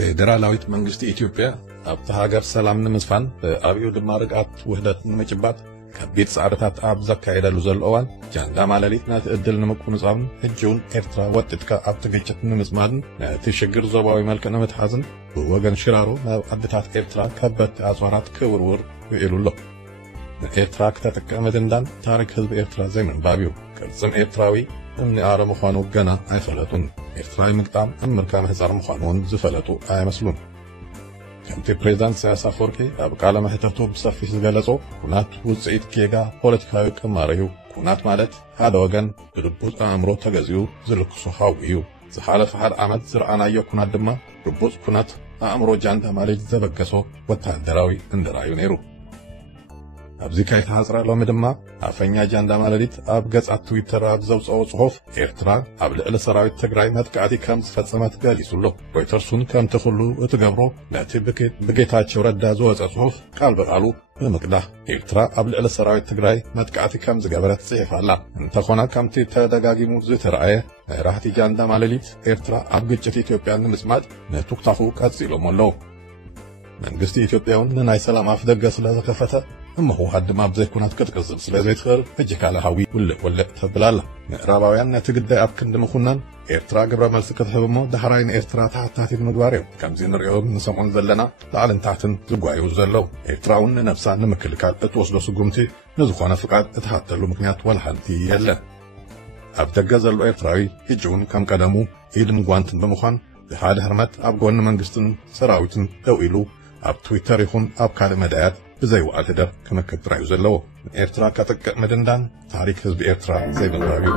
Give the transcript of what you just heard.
ፌዴራላዊት መንግስቲ ኢትዮጵያ ኣብታ ሃገር ሰላም ንምስፋን ብኣብዩ ድማ ርግኣት ውህደት ንምጭባጥ ከቢድ ጻዕርታት ኣብ ዘካየደሉ ዘሎ እዋን ጃንዳ ማለሊት ናቲ ዕድል ንምቁንጻውን ሕጂውን ኤርትራ ወጢትካ ኣብቲ ግጭት ንምስማድን ነቲ ሽግር ዞባዊ መልክዕ ንምትሓዝን ብወገን ሽራሮ ናብ ዓድታት ኤርትራ ከበድቲ ኣጽዋራት ክውርውር ውዒሉ ኣሎ። ንኤርትራ ክተጠቅዕ ምድንዳን ታሪክ ህዝቢ ኤርትራ ዘይምንባብ እዩ። ቅርጽም ኤርትራዊ እምኒ ኣረ ምዃኑ ገና ኣይፈለጡን። ኤርትራዊ ምግጣም እምርካ ምህፃር ምዃኑን ዝፈለጡ ኣይመስሉን። ከምቲ ፕሬዝዳንት ኢሳያስ ኣፈወርቂ ኣብ ቃለ መሕተቱ ብሰፊሕ ዝገለጾ ኩናት ውፅኢት ጌጋ ፖለቲካዊ ቅማር እዩ። ኩናት ማለት ሓደ ወገን ብርቡፅ ኣእምሮ ተገዚኡ ዝልክሶ ሓዊ እዩ። ዝሓለፈ ሓደ ዓመት ዝረኣናዮ ኩናት ድማ ርቡፅ ኩናት ኣእምሮ ጃንዳ ማለሊት ዘበገሶ ወታደራዊ እንደራዩ ነይሩ። ኣብዚ ከይተሓፅረሎም ድማ ኣፈኛ ጃንዳ ማለሊት ኣብ ገጻት ትዊተር ኣብ ዘውፅኦ ጽሑፍ ኤርትራ ኣብ ልዕሊ ሰራዊት ትግራይ መጥቃዕቲ ከም ዝፈጸመት ገሊጹሎ። ሮይተርስን ከምቲ ኩሉ እትገብሮ ነቲ ብጌታቸው ረዳ ዝወፀ ጽሑፍ ቃል በቃሉ ብምቅዳሕ ኤርትራ ኣብ ልዕሊ ሰራዊት ትግራይ መጥቃዕቲ ከም ዝገበረት ጽሒፍ ኣላ። እንተኾነ ከምቲ ተደጋጊሙ ዝተረኣየ ራህቲ ጃንዳ ማለሊት ኤርትራ ኣብ ግጭት ኢትዮጵያ ንምጽማድ ነቱክታኹ ቀጺሎም ኣለዉ። መንግስቲ ኢትዮጵያውን ንናይ ሰላም ኣፍ ደገ ስለ ዝከፈተ እመህወሓት ድማ ብዘይኩናት ክትቅጽል ስለ ዘይትኽእል ሕጂ ካለሃዊ ውልቅ ተብል ኣላ። ምዕራባውያን ነቲ ግዳይ ኣብ ክንዲ ምኹናን ኤርትራ ግብረ መልሲ ክትህብ እሞ ዳሕራይ ንኤርትራ ተሓታቲት ምግባር እዮም። ከምዚ ንሪኦም ንሰምዖን ዘለና ላዕልን ታሕትን ዝጓዩ ዘለዉ። ኤርትራ እውን ንነብሳ ንምክልካል እትወስዶ ስጉምቲ ንዝኾነ ፍቃድ እትሃተሉ ምክንያት ወላሓንቲ የለን። ኣብ ደገ ዘሎ ኤርትራዊ ሕጂ እውን ከም ቀደሙ ኢድን ጓንትን ብምዃን ብሓደ ህርመት ኣብ ጎኒ መንግስትን ሰራዊትን ደው ኢሉ ኣብ ትዊተር ይኹን ኣብ ካልእ መዳያት ብዘይወዓል ህደር ክመክት ጥራዩ ዘለዎ። ኤርትራ ከጥቅዕ ምድንዳን ታሪክ ህዝቢ ኤርትራ ዘይምንባብ እዩ።